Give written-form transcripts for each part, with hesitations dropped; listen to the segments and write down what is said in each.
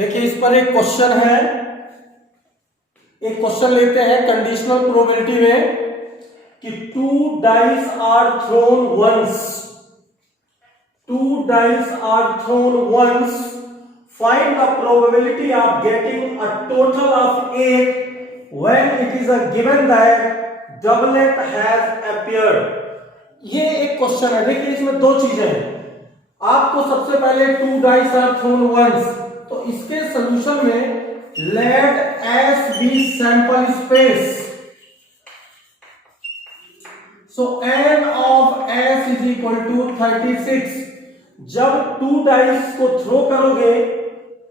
देखिए इस पर एक क्वेश्चन है, एक क्वेश्चन लेते हैं कंडीशनल प्रोबेबिलिटी में कि two dice are thrown once, two dice are thrown once, find the probability of getting a total of 8 when it is a given that doublet has appeared। ये एक question है। देखिए इसमें दो चीजें हैं। आपको सबसे पहले two dice are thrown once, तो इसके सॉल्यूशन में let S be sample space, so n of S is equal to 36। जब टू डाइस को थ्रो करोगे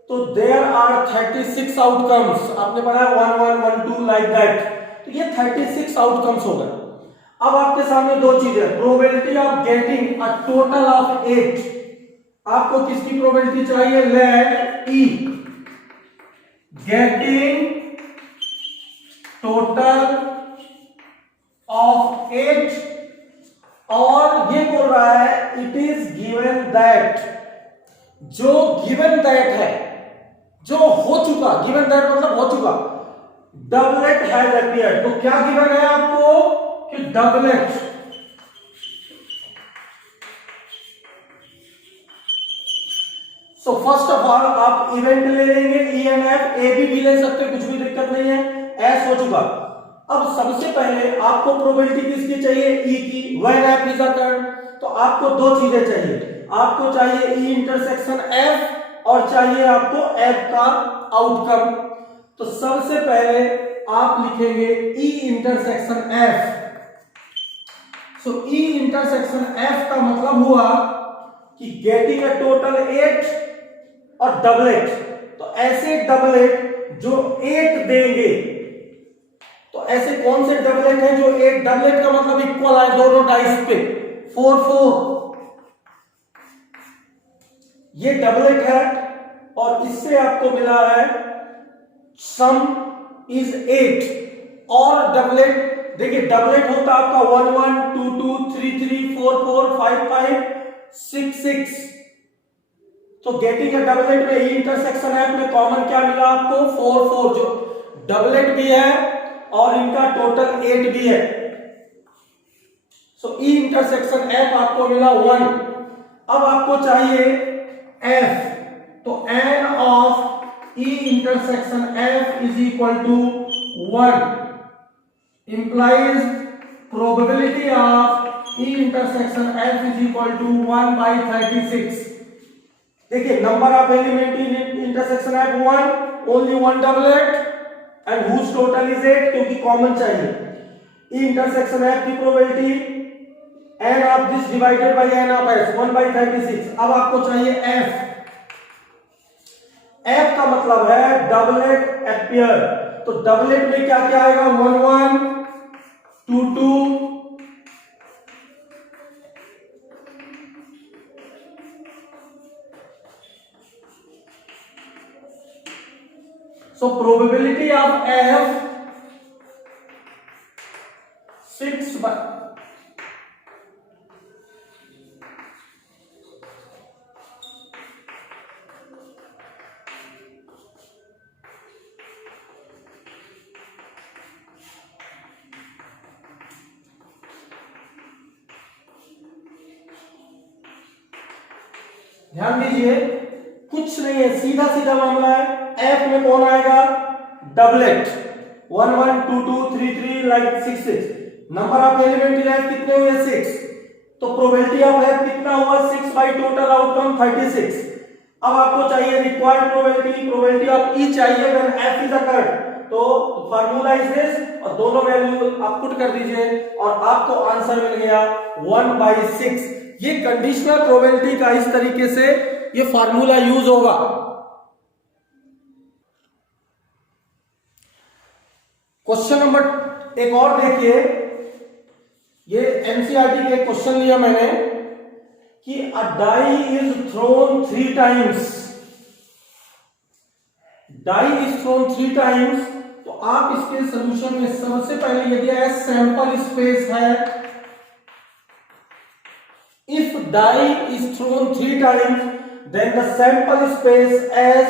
तो देयर आर 36 आउटकम्स। आपने पढ़ा 1 1 1 2 लाइक दैट, तो ये 36 आउटकम्स होगा। अब आपके सामने दो चीजें, probability of getting a total of 8। आपको किसकी प्रोबेबिलिटी चाहिए? Let E getting total of 8, और ये बोल रहा है इट इज गिवन दैट, जो गिवन दैट है, जो हो चुका, गिवन दैट मतलब हो चुका, डबलेट हैज अपीयर्ड। तो क्या गिवन है आपको कि doublet, so first of all आप इवेंट ले लेंगे ई एन एफ, ए भी ले सकते, कुछ भी दिक्कत नहीं है, एस हो चुका। अब सबसे पहले आपको प्रोबेबिलिटी किसकी चाहिए? ई की। व्हेन एफ इज अकर्ड, तो आपको दो चीजें चाहिए, आपको चाहिए ई इंटरसेक्शन एफ और चाहिए आपको एफ का आउटकम। तो सबसे पहले आप लिखेंगे ई इंटरसेक्शन एफ। सो ई इंटरसेक्शन एफ का मतलब हुआ कि गेटिंग अ टोटल 8 और डबलेट, तो ऐसे डबलेट जो 8 देंगे, तो ऐसे कौन से डबलेट हैं जो 8, डबलेट का मतलब इक्वल आए दोनों डाइस पे, 4 4, ये डबलेट है और इससे आपको मिला है सम इज 8। और डबलेट, देखिए डबलेट होता है आपका 1 1 2 2 3 3 4 4 5 5 6 6। तो गेटिंग अ डबलेट में ई इंटरसेक्शन एफ में कॉमन क्या मिला आपको? 4 4, जो डबलेट भी है और इनका टोटल 8 भी है। सो ई इंटरसेक्शन एफ आपको मिला 1। अब आपको चाहिए एफ, तो n of E intersection F is equal to 1 implies probability of E intersection F is equal to 1 by 36। देखिए number of element in intersection F 1, only 1 doublet and whose total is 8, क्योंकि common चाहिए। E intersection F की probability n of this divided by n of s, 1 by 36। अब आपको चाहिए f। f का मतलब है डबलेट अपीयर, तो डबलेट में क्या क्या आएगा? 1 1 2 2, so probability of f 6 by, ध्यान दीजिए कुछ नहीं है, सीधा सीधा मामला है। एफ में कौन आएगा? Doublet, 1 1 2 2 3 3 like 6 6। Number of element in F कितने हुए? 6। तो प्रोबेबिलिटी ऑफ एफ कितना हुआ? 6 बाई टोटल आउटकम 36। अब आपको चाहिए रिक्वायर्ड प्रोबेबिलिटी, प्रोबेबिलिटी ऑफ ई चाहिए व्हेन एफ इज अकर्ड। तो फार्मूला इज दिस, और दोनों वैल्यू आप पुट कर दीजिए और आपको आंसर मिल गया 1 बाई 6। ये कंडीशनल प्रोबेबिलिटी का इस तरीके से ये फार्मूला यूज होगा। क्वेश्चन नंबर एक और देखिए, ये एनसीईआरटी के क्वेश्चन लिया मैंने कि a die is thrown 3 times, die is thrown 3 times. तो आप इसके सॉल्यूशन में सबसे पहले यदि एस सैंपल स्पेस है, if die is thrown 3 times then the sample space as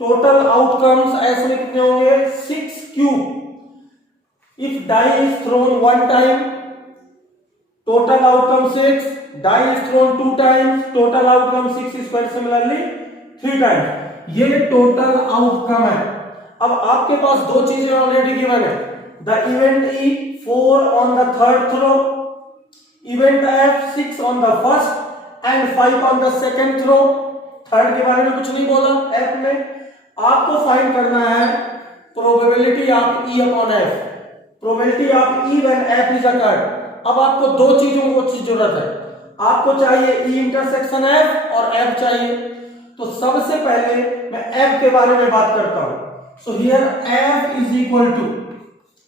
total outcomes S में कितने होंगे 6 cube. If die is thrown 1 time total outcome 6, die is thrown 2 times total outcome 6 square, similarly 3 times. ये total outcome है। अब आपके पास दो चीजें ऑलरेडी गिवन है, the event E 4 on the third throw, event F 6 on the first and 5 on the second throw. Third के बारे में कुछ नहीं बोला एफ में। आपको फाइंड करना है probability of E upon F, probability of E when F is occurred. अब आपको दो चीजों की जरूरत है, आपको चाहिए ई इंटरसेक्शन एफ और एफ चाहिए। तो सबसे पहले मैं एफ के बारे में बात करता हूं। So here F is equal to,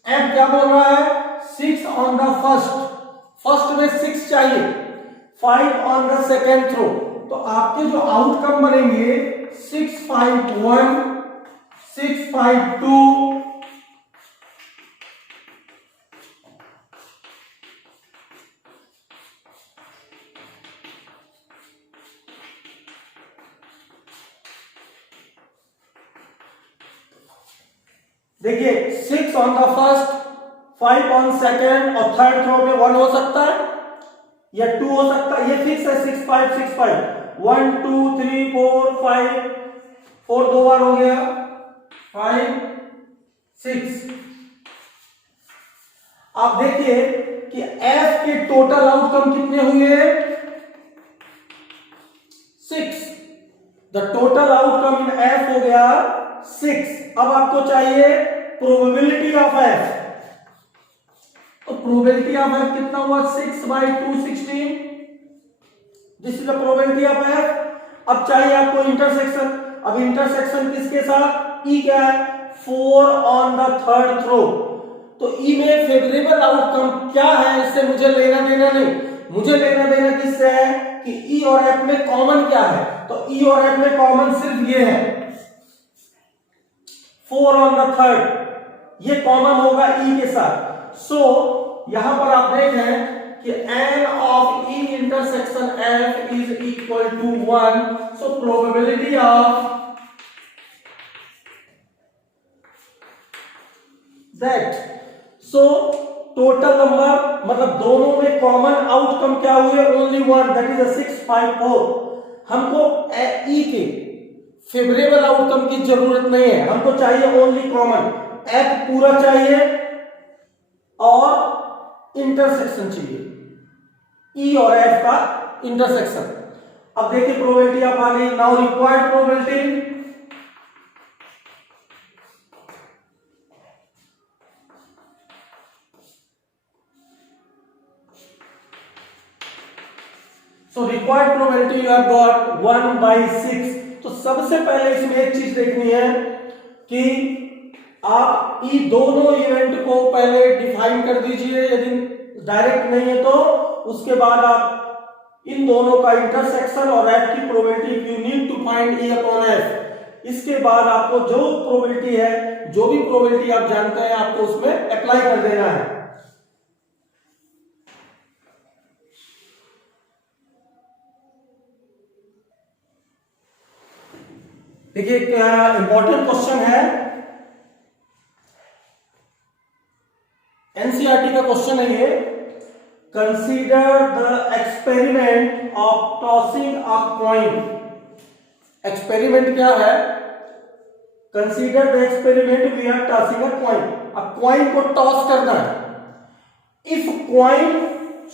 F क्या बोल रहा है 6 ऑन द फर्स्ट में 6 चाहिए, 5 ऑन द सेकेंड थ्रो। तो आपके जो आउटकम बनेंगे 6 5 1 6 5 2 देखिए 6 on the first, 5 on second और थर्ड थ्रो में 1 हो सकता है या 2 हो सकता है, ये फिक्स है 6 5 6 5 1 2 3 4 5 4 दो बार हो गया 5 6। आप देखिए कि एफ के टोटल आउटकम कितने हुए 6, the total outcome in F हो गया 6। अब आपको चाहिए प्रोबेबिलिटी ऑफ एफ, तो प्रोबेबिलिटी ऑफ एफ कितना हुआ 6 by 2 16, this is the probability of F. अब चाहिए आपको इंटरसेक्शन, अब इंटरसेक्शन किसके साथ ई क्या है 4 ऑन द थर्ड थ्रो। तो ई में फेवरेबल आउटकम क्या है इससे मुझे लेना देना नहीं, मुझे लेना देना किससे है कि ई और एफ में कॉमन क्या है। तो ई और एफ में कॉमन सिर्फ ये है 4 ऑन द थर्ड, ये कॉमन होगा ई के साथ। सो यहां पर आप देखें कि n of E intersection f is equal to 1। So probability of that, so total number मतलब दोनों में कॉमन आउटकम क्या हुए ओनली 1, दैट इज 6 5 4। हमको ई के फेवरेबल आउटकम की जरूरत नहीं है, हमको चाहिए ओनली कॉमन, एफ पूरा चाहिए और इंटरसेक्शन चाहिए, ई और एफ का इंटरसेक्शन। अब देखिए प्रोबेबिलिटी आप आ गई, now required probability. So required probability you have got 1/6। तो सबसे पहले इसमें एक चीज देखनी है कि आप ई दोनों इवेंट को पहले डिफाइन कर दीजिए, यदि डायरेक्ट नहीं है तो उसके बाद आप इन दोनों का इंटरसेक्शन और एफ की probability you need to find E upon F. इसके बाद आपको जो प्रोबेबिलिटी है, जो भी प्रोबेबिलिटी आप जानते हैं, आपको उसमें अप्लाई कर देना है। देखिए क्या इंपॉर्टेंट क्वेश्चन है, एनसीईआरटी का क्वेश्चन है ये। Consider the experiment of tossing a coin. Experiment क्या है, consider the experiment we are tossing a coin. अब कॉइन को टॉस करना है। इफ कॉइन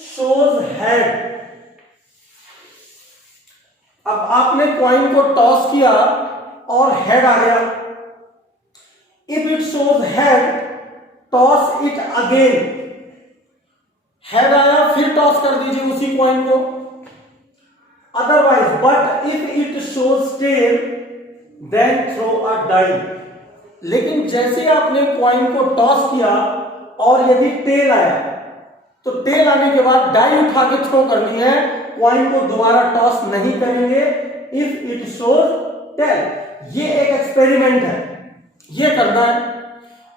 शोज हेड, अब आपने कॉइन को टॉस किया और हेड आ गया। If it shows head toss it again, head आया फिर टॉस कर दीजिए उसी कॉइन को। Otherwise but if it shows tail then throw a die. लेकिन जैसे आपने कॉइन को टॉस किया और यदि टेल आया तो टेल आने के बाद डाई उठा के थ्रो करनी है, कॉइन को दोबारा टॉस नहीं करेंगे इफ इट शोज टेल। ये एक एक्सपेरिमेंट है, ये करना है।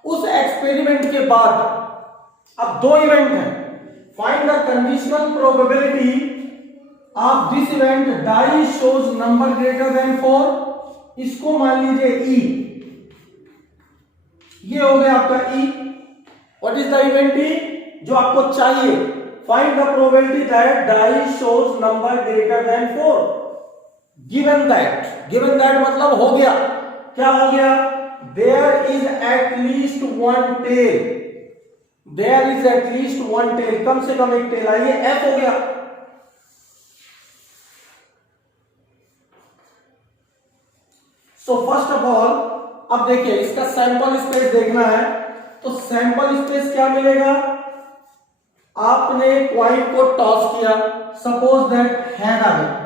उस एक्सपेरिमेंट के बाद अब दो इवेंट हैं, find the conditional probability of this event die shows number greater than 4 इसको मान लीजिए ई, ये हो गया आपका E. What is the event E? जो आपको चाहिए, find the probability that die shows number greater than 4। Given that मतलब हो गया, क्या हो गया? There is at least one tail, there is at least one tail, कम से कम एक टेल आई है, एफ हो गया। सो फर्स्ट ऑफ ऑल अब देखिए इसका सैंपल स्पेस देखना है, तो सैंपल स्पेस क्या मिलेगा? आपने क्वाइन को टॉस किया, सपोज दैट हेड आ गया,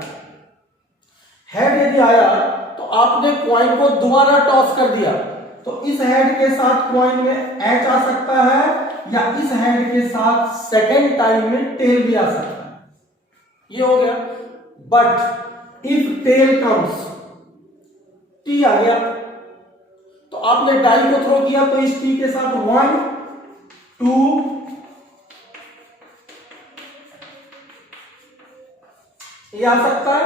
हेड यदि आया तो आपने क्वाइन को दोबारा टॉस कर दिया, तो इस हेड के साथ क्वाइन में एच आ सकता है, या इस हेड के साथ सेकेंड टाइम में टेल भी आ सकता है, ये हो गया। But if tail comes, T आ गया, तो आपने डाई को थ्रो किया, तो इस टी के साथ 1 2 ये आ सकता है।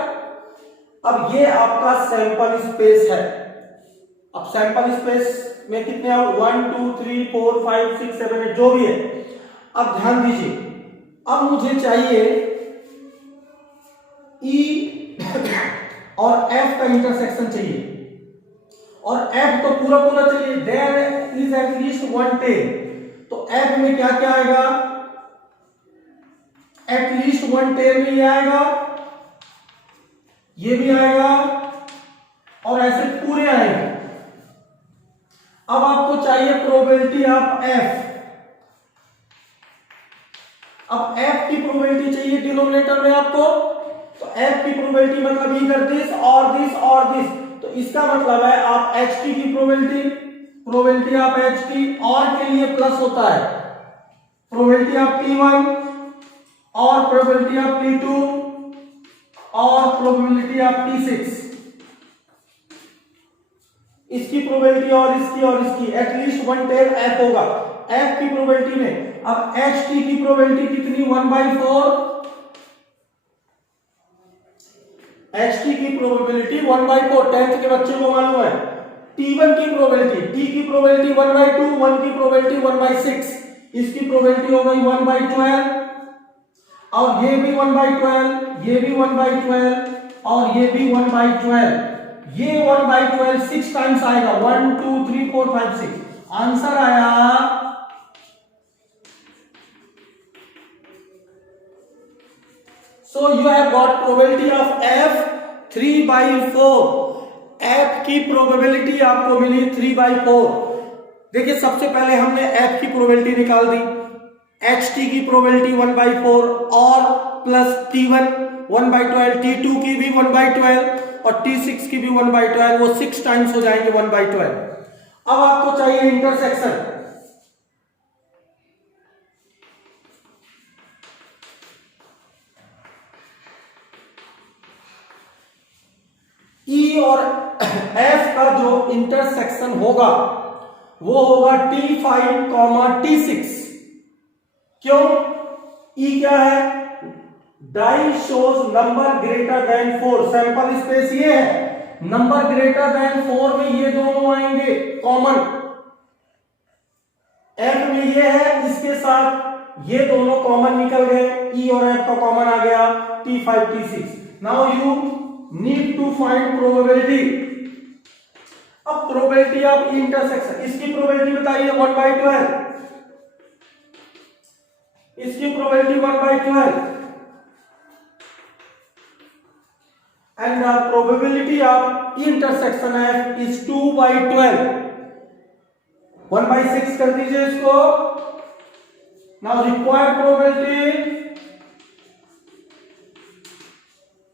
अब ये आपका सैंपल स्पेस है। अब सैंपल स्पेस में कितने 1 2 3 4 5 6 7 8 जो भी है। अब ध्यान दीजिए, अब मुझे चाहिए ई और एफ का इंटरसेक्शन चाहिए, और एफ तो पूरा पूरा चाहिए। There is at least one tail, तो एफ में क्या क्या आएगा? एट लीस्ट वन टेल में ये आएगा, ये भी आएगा, और ऐसे पूरे आएंगे। अब आपको चाहिए प्रोबेबिलिटी ऑफ एफ। अब एफ की प्रोबेबिलिटी चाहिए डिनोमिनेटर में आपको, तो एफ की प्रोबेबिलिटी मतलब इधर दिस और दिस और दिस, तो इसका मतलब है आप एच टी की प्रोबेबिलिटी ऑफ एच टी और के लिए प्लस होता है, प्रोबेबिलिटी ऑफ P1 और प्रोबेबिलिटी ऑफ P2 और प्रोबेबिलिटी ऑफ P6, इसकी प्रोबेबिलिटी और इसकी एटलीस्ट वन टेल एफ होगा एफ की प्रोबेबिलिटी में। अब एच टी की प्रोबेबिलिटी कितनी? 1/4। एच टी की प्रोबेबिलिटी 1/4, 10th के बच्चे को मालूम है। T1 की प्रोबेबिलिटी, टी की प्रोबेबिलिटी 1/2, 1 की प्रोबेबिलिटी 1/6, इसकी प्रोबेबिलिटी हो गई 1/12, और ये भी 1/12, ये भी 1/12 और ये भी 1/12। ये 1/12 6 टाइम्स आएगा, 1 2 3 4 5 6। आंसर आया So you have got probability of f 3/4। f की प्रोबेबिलिटी आपको मिली 3/4। देखिए सबसे पहले हमने f की प्रोबेबिलिटी निकाल दी, ht की प्रोबेबिलिटी 1/4 और प्लस t1 1/12, t2 की भी 1/12 और t6 की भी 1/12, वो 6 टाइम्स हो जाएंगे 1/12। अब आपको चाहिए इंटरसेक्शन। E और F का जो इंटरसेक्शन होगा वो होगा T5, T6। क्यों? E क्या है? Die shows number greater than 4। Sample space ये है, नंबर ग्रेटर देन 4 में ये दोनों आएंगे कॉमन। F में ये है, इसके साथ ये दोनों कॉमन निकल गए, E और F का कॉमन आ गया T5, T6। Now you need to find probability. अब प्रोबेबिलिटी ऑफ इंटरसेक्शन, इसकी प्रोबेबिलिटी बताइए 1/12, इसकी probability 1/12, and the probability of intersection F is 2/12। 1/6 कर दीजिए इसको। Now required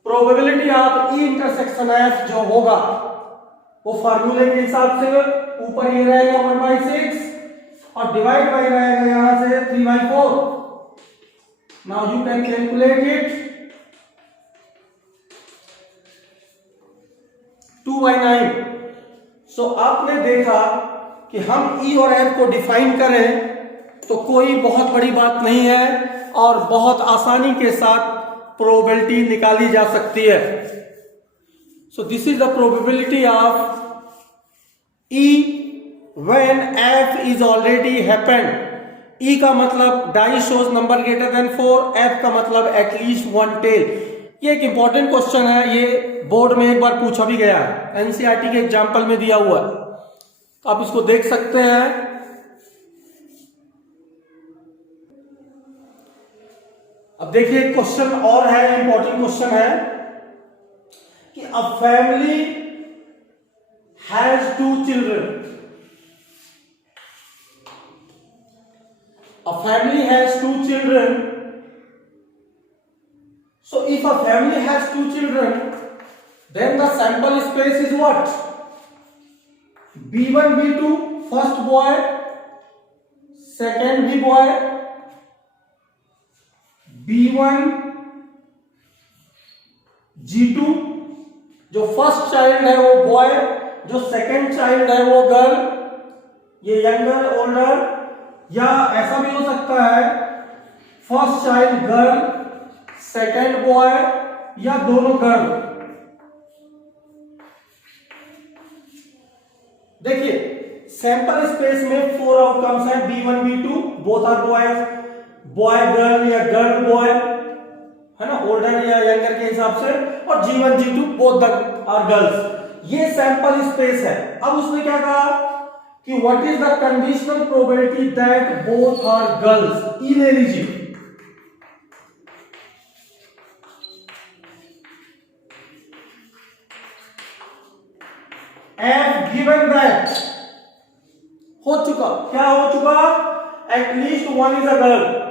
probability of E intersection F जो होगा वो फार्मूले के हिसाब से ऊपर ये रहेगा 1/6 और डिवाइड बाय रहेगा यहां से 3/4। Now you can calculate it, 2/9। सो आपने देखा कि हम ई और एफ को डिफाइन करें तो कोई बहुत बड़ी बात नहीं है और बहुत आसानी के साथ प्रोबेबिलिटी निकाली जा सकती है। So this is the probability of E when F is already happened. E का मतलब die shows number greater than 4, F का मतलब एटलीस्ट 1 टेल। ये एक इंपॉर्टेंट क्वेश्चन है, ये बोर्ड में एक बार पूछा भी गया है, एनसीईआरटी के एग्जाम्पल में दिया हुआ है, तो आप इसको देख सकते हैं। अब देखिए एक क्वेश्चन और है, इंपॉर्टेंट क्वेश्चन है कि a family has 2 children. A family has 2 children. So if a family has 2 children, then the sample space is what? B1, B2, first boy, second B boy, B1, G2, जो first child है वो boy, जो second child है वो girl, ये younger older, या ऐसा भी हो सकता है first child girl, second boy, या दोनों गर्ल। देखिए सैंपल स्पेस में 4 आउटकम्स हैं, B1, B2 both are boys, boy girl या गर्ल बॉय, है ना, ओल्डर या यंगर के हिसाब से, और G1, G2 both are girls. ये सैंपल स्पेस है। अब उसने क्या कहा कि what is the conditional probability that both are girls. E ले लीजिए, एफ गिवन दैट हो चुका, क्या हो चुका, एटलीस्ट 1 इज अ गर्ल।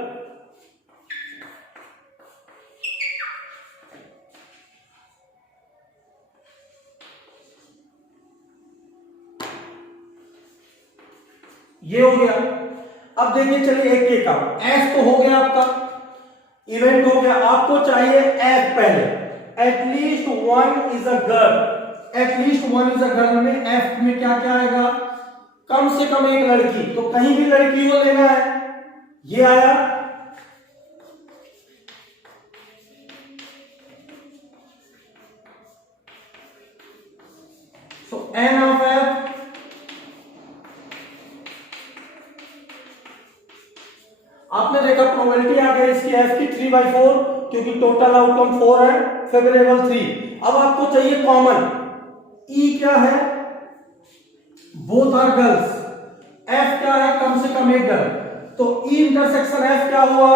ये हो गया। अब देखिए चलिए एक एक काम, एफ तो हो गया आपका, इवेंट हो गया, आपको चाहिए एफ पहले, at least 1 is a girl. At least 1 is a girl में एफ में क्या क्या आएगा, कम से कम एक लड़की, तो कहीं भी लड़की को लेना है, ये आया। सो एन ऑफ एफ आपने देखा प्रोबेबिलिटी आ गई इसकी एफ की 3/4, क्योंकि टोटल आउटकम 4 है, फेवरेबल 3। अब आपको चाहिए कॉमन, ई क्या है, बोथ आर गर्ल्स, एफ क्या है, कम से कम एक गर्ल, तो ई इंटरसेक्शन एफ क्या हुआ,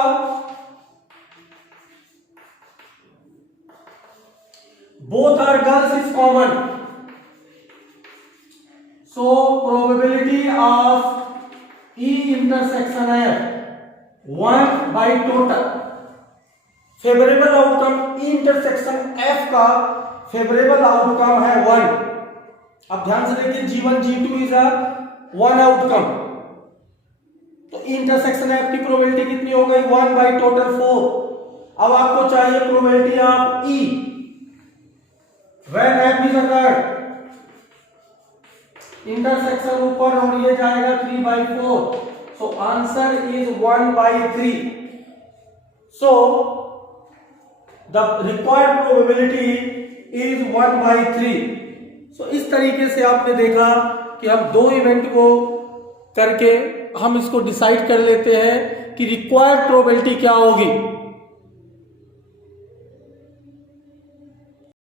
both are girls is common. So probability of E intersection F 1 by total, favourable outcome intersection F का फेवरेबल आउटकम है 1। अब ध्यान से देखिए G1, G2 is a 1 outcome, तो इंटरसेक्शन एफ की प्रोबेबिलिटी कितनी हो गई, 1 बाई टोटल 4। अब आपको चाहिए probability of E when F is occurred, intersection ऊपर और ये जाएगा 3/4, so answer is 1/3. So the required probability is 1/3. So इस तरीके से आपने देखा कि हम 2 इवेंट को करके हम इसको डिसाइड कर लेते हैं कि रिक्वायर्ड प्रोबेबिलिटी क्या होगी।